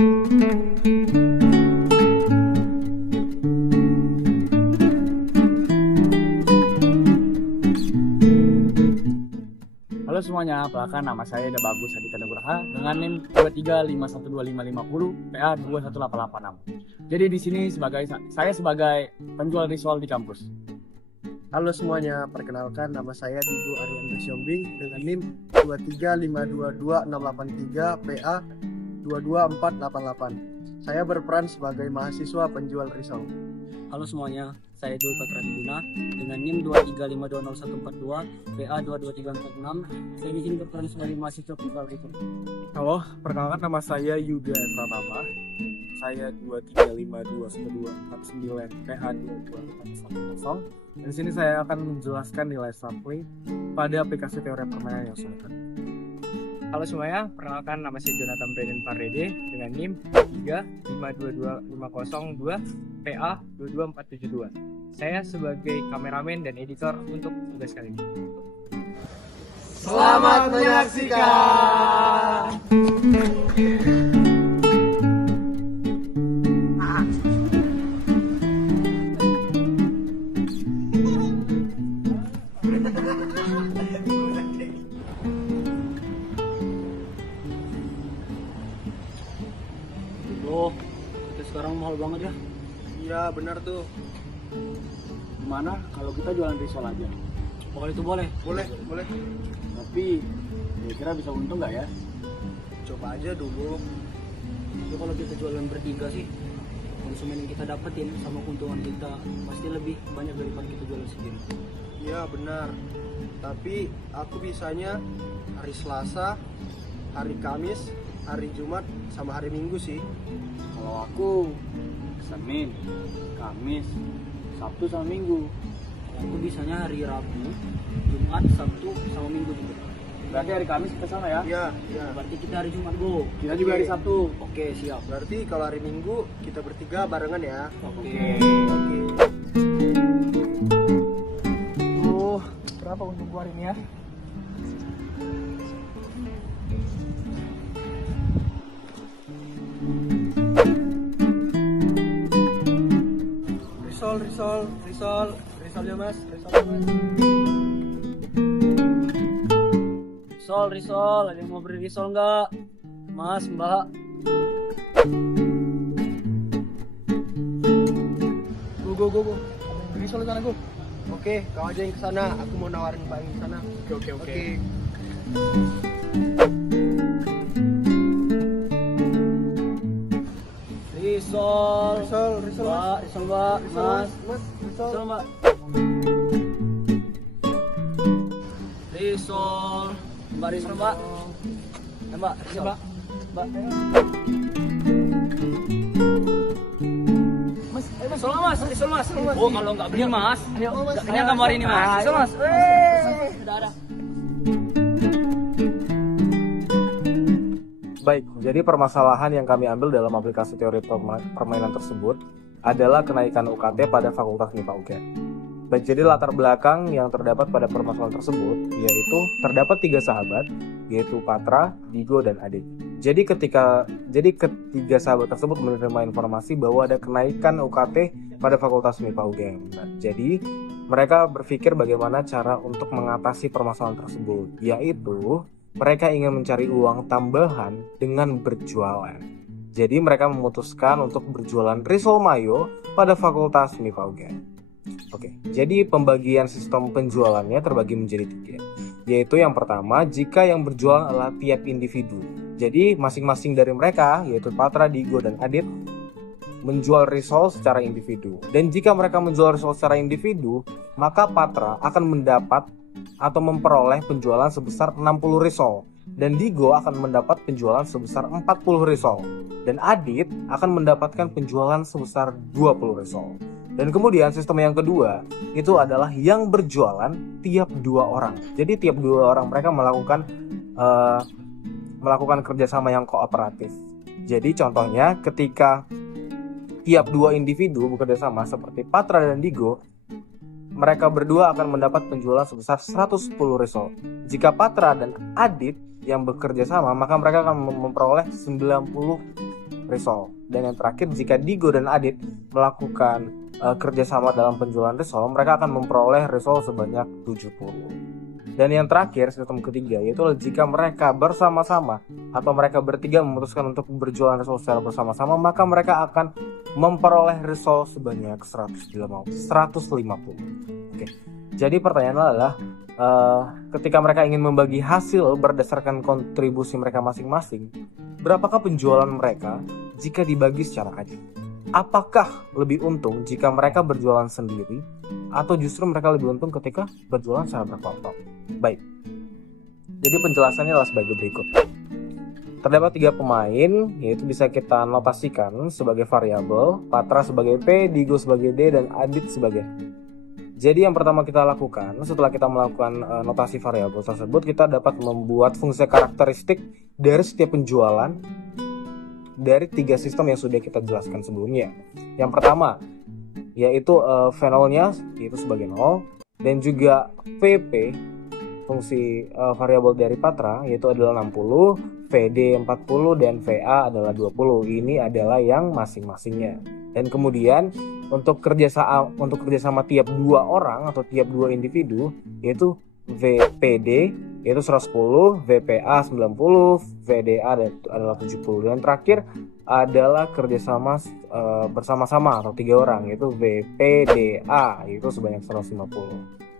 Halo semuanya, perkenalkan nama saya Bagus Aditya Nugraha dengan NIM 23512550 PA 21886. Jadi di sini saya sebagai penjual risol di kampus. Halo semuanya, perkenalkan nama saya Diego Arianda Siombing dengan NIM 235228683 PA 22488. Saya berperan sebagai mahasiswa penjual risol. Halo semuanya, saya Dwi Patra Diguna dengan NIM 235200142 PA 22346. Saya di sini berperan sebagai mahasiswa penjual risol. Halo, perkenalkan nama saya Yuda Pratama. Saya 2352149 PA 22410. Dan di sini saya akan menjelaskan nilai sampling pada aplikasi teori permainan yang sudah. Halo semuanya, perkenalkan nama saya Jonathan Brandon Parede dengan NIM 3522502 PA 22472. Saya sebagai kameramen dan editor untuk tugas kali ini. Selamat menyaksikan. Loh, itu sekarang mahal banget ya. Iya benar tuh. Gimana kalau kita jualan risol aja? Pokoknya itu boleh. Boleh. Tapi kira-kira bisa untung nggak ya? Coba aja dulu. Itu kalau kita jualan bertiga sih, konsumen yang kita dapetin sama keuntungan kita pasti lebih banyak daripada kita jualan sendiri. Iya benar. Tapi aku bisanya hari Selasa, hari Kamis, hari Jumat, sama hari Minggu sih. Kalau aku Senin, Kamis, Sabtu sama Minggu. Aku bisanya hari Rabu, Jumat, Sabtu, sama Minggu juga. Berarti hari Kamis kita sama ya? Iya. Berarti kita hari Jumat go. Kita juga hari Sabtu. Oke, siap. Berarti kalau hari Minggu kita bertiga barengan ya. Oke. Berapa untung gua hari ini ya? Risol ya mas. Risol, ada yang mau beli risol nggak? Mas, Mbak. Go. Risol sana go. Oke, kau aja yang kesana. Aku mau nawarin Pak yang kesana. Oke. Risol, Mbak, risol Mbak, Mas. Risol Mbak. Risol, Mbak, risol Mbak. Mbak, risol Mbak. Risol mas. Oh, kalau nggak beli mas, nggak kenyang kamu hari ini mas. Risol mas. Udah. Baik, jadi permasalahan yang kami ambil dalam aplikasi teori permainan tersebut adalah kenaikan UKT pada Fakultas MIPA UGM. Baik, jadi latar belakang yang terdapat pada permasalahan tersebut yaitu terdapat 3 sahabat, yaitu Patra, Digo, dan Adit. Jadi ketiga sahabat tersebut menerima informasi bahwa ada kenaikan UKT pada Fakultas MIPA UGM. Nah, jadi mereka berpikir bagaimana cara untuk mengatasi permasalahan tersebut, yaitu mereka ingin mencari uang tambahan dengan berjualan. Jadi mereka memutuskan untuk berjualan risol mayo pada Fakultas MIPA UGM. Oke, jadi pembagian sistem penjualannya terbagi menjadi 3, yaitu yang pertama, jika yang berjualan adalah tiap individu. Jadi masing-masing dari mereka, yaitu Patra, Digo, dan Adit, menjual risol secara individu. Dan jika mereka menjual risol secara individu, maka Patra akan mendapat atau memperoleh penjualan sebesar 60 risol, dan Digo akan mendapat penjualan sebesar 40 risol, dan Adit akan mendapatkan penjualan sebesar 20 risol. Dan kemudian sistem yang kedua itu adalah yang berjualan tiap 2 orang. Jadi tiap 2 orang mereka melakukan kerjasama yang kooperatif. Jadi contohnya ketika tiap 2 individu bekerja sama seperti Patra dan Digo, mereka berdua akan mendapat penjualan sebesar 110 risol. Jika Patra dan Adit yang bekerja sama, maka mereka akan memperoleh 90 risol. Dan yang terakhir, jika Digo dan Adit melakukan kerjasama dalam penjualan risol, mereka akan memperoleh risol sebanyak 70. Dan yang terakhir, sistem ketiga, yaitu jika mereka bersama-sama atau mereka bertiga memutuskan untuk berjualan risol secara bersama-sama, maka mereka akan memperoleh risol sebanyak 150. Oke. Jadi pertanyaannya adalah ketika mereka ingin membagi hasil berdasarkan kontribusi mereka masing-masing, berapakah penjualan mereka jika dibagi secara adil? Apakah lebih untung jika mereka berjualan sendiri, atau justru mereka lebih untung ketika berjualan secara berkelompok? Baik, jadi penjelasannya adalah sebagai berikut. Terdapat 3 pemain, yaitu bisa kita notasikan sebagai variabel, Patra sebagai P, Digo sebagai D, dan Adit sebagai H. Jadi yang pertama kita lakukan, setelah kita melakukan notasi variabel tersebut, kita dapat membuat fungsi karakteristik dari setiap penjualan dari 3 sistem yang sudah kita jelaskan sebelumnya. Yang pertama yaitu V0-nya yaitu sebagai 0, dan juga VP, fungsi variabel dari Patra, yaitu adalah 60, VD 40, dan VA adalah 20. Ini adalah yang masing-masingnya. Dan kemudian untuk kerjasama tiap 2 orang atau tiap 2 individu, yaitu VPD yaitu 110, VPA 90, VDA adalah 70. Dan terakhir adalah kerjasama bersama-sama atau 3 orang, yaitu VPDA yaitu sebanyak 150.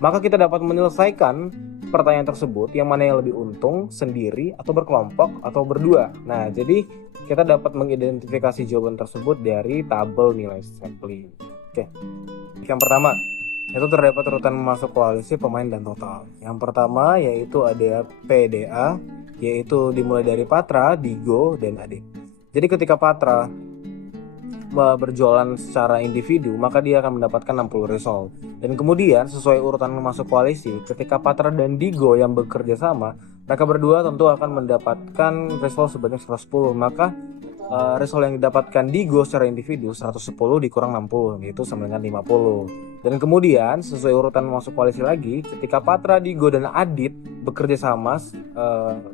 Maka kita dapat menyelesaikan pertanyaan tersebut, yang mana yang lebih untung, sendiri atau berkelompok atau berdua. Nah, jadi kita dapat mengidentifikasi jawaban tersebut dari tabel nilai sampling. Oke. Yang pertama, itu terdapat urutan masuk koalisi pemain dan total. Yang pertama yaitu ada PDA, yaitu dimulai dari Patra, Digo, dan Adit. Jadi ketika Patra berjualan secara individu, maka dia akan mendapatkan 60 risol. Dan kemudian sesuai urutan masuk koalisi, ketika Patra dan Digo yang bekerja sama, mereka berdua tentu akan mendapatkan risol sebanyak 110. Maka risol yang didapatkan Digo secara individu 110 dikurang 60, yaitu sama dengan 50. Dan kemudian sesuai urutan masuk koalisi lagi, ketika Patra, Digo, dan Adit bekerja sama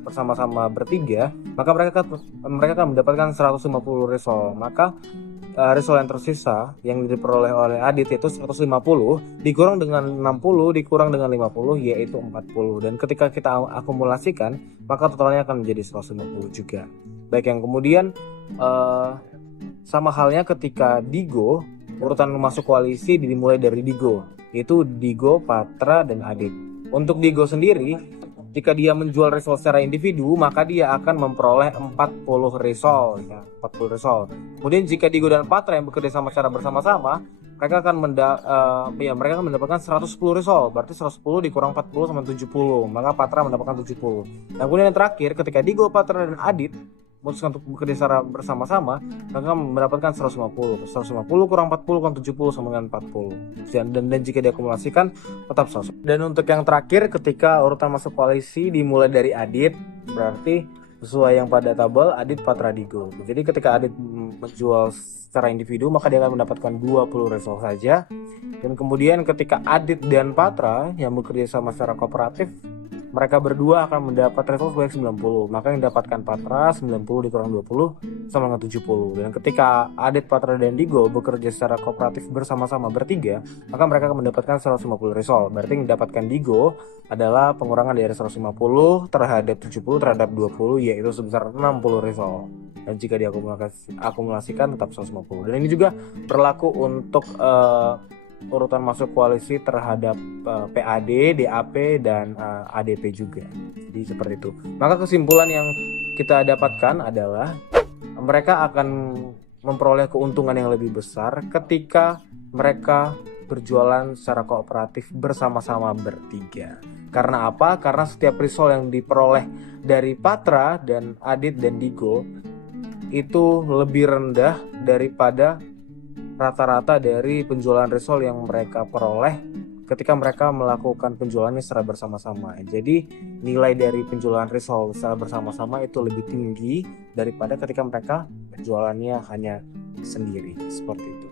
bersama-sama bertiga, maka mereka akan mendapatkan 150 risol. Maka risol yang tersisa yang diperoleh oleh Adit itu 150 dikurang dengan 60 dikurang dengan 50, yaitu 40. Dan ketika kita akumulasikan, maka totalnya akan menjadi 150 juga. Baik, yang kemudian sama halnya ketika Digo, urutan masuk koalisi dimulai dari Digo, yaitu Digo, Patra, dan Adit. Untuk Digo sendiri, jika dia menjual risol secara individu, maka dia akan memperoleh 40 risol, ya, 40 risol. Kemudian jika Digo dan Patra yang bekerja sama secara bersama-sama, mereka akan mendapatkan 110 risol. Berarti 110 dikurang 40 sama 70, maka Patra mendapatkan 70. Dan kemudian yang terakhir, ketika Digo, Patra, dan Adit memutuskan untuk bekerja secara bersama-sama, mereka mendapatkan 150. 150 kurang 40 kurang 70 sama dengan 40. Dan jika diakumulasikan tetap 100. Dan untuk yang terakhir, ketika urutan masuk koalisi dimulai dari Adit, berarti sesuai yang pada tabel Adit, Patra, Digo. Jadi ketika Adit menjual secara individu, maka dia akan mendapatkan 20 risol saja. Dan kemudian ketika Adit dan Patra yang bekerja sama secara kooperatif, mereka berdua akan mendapat risol sebanyak 90. Maka yang didapatkan Patra 90 dikurang 20 sama dengan 70. Dan ketika Adit, Patra, dan Digo bekerja secara kooperatif bersama-sama bertiga, maka mereka akan mendapatkan 150 risol. Berarti yang didapatkan Digo adalah pengurangan dari 150 terhadap 70 terhadap 20, yaitu sebesar 60 risol. Dan jika diakumulasikan tetap 150. Dan ini juga berlaku untuk urutan masuk koalisi terhadap PAD, DAP, dan ADP juga. Jadi seperti itu. Maka kesimpulan yang kita dapatkan adalah mereka akan memperoleh keuntungan yang lebih besar ketika mereka berjualan secara kooperatif bersama-sama bertiga. Karena apa? Karena setiap risol yang diperoleh dari Patra dan Adit dan Digo itu lebih rendah daripada rata-rata dari penjualan risol yang mereka peroleh ketika mereka melakukan penjualannya secara bersama-sama. Jadi nilai dari penjualan risol secara bersama-sama itu lebih tinggi daripada ketika mereka penjualannya hanya sendiri. Seperti itu.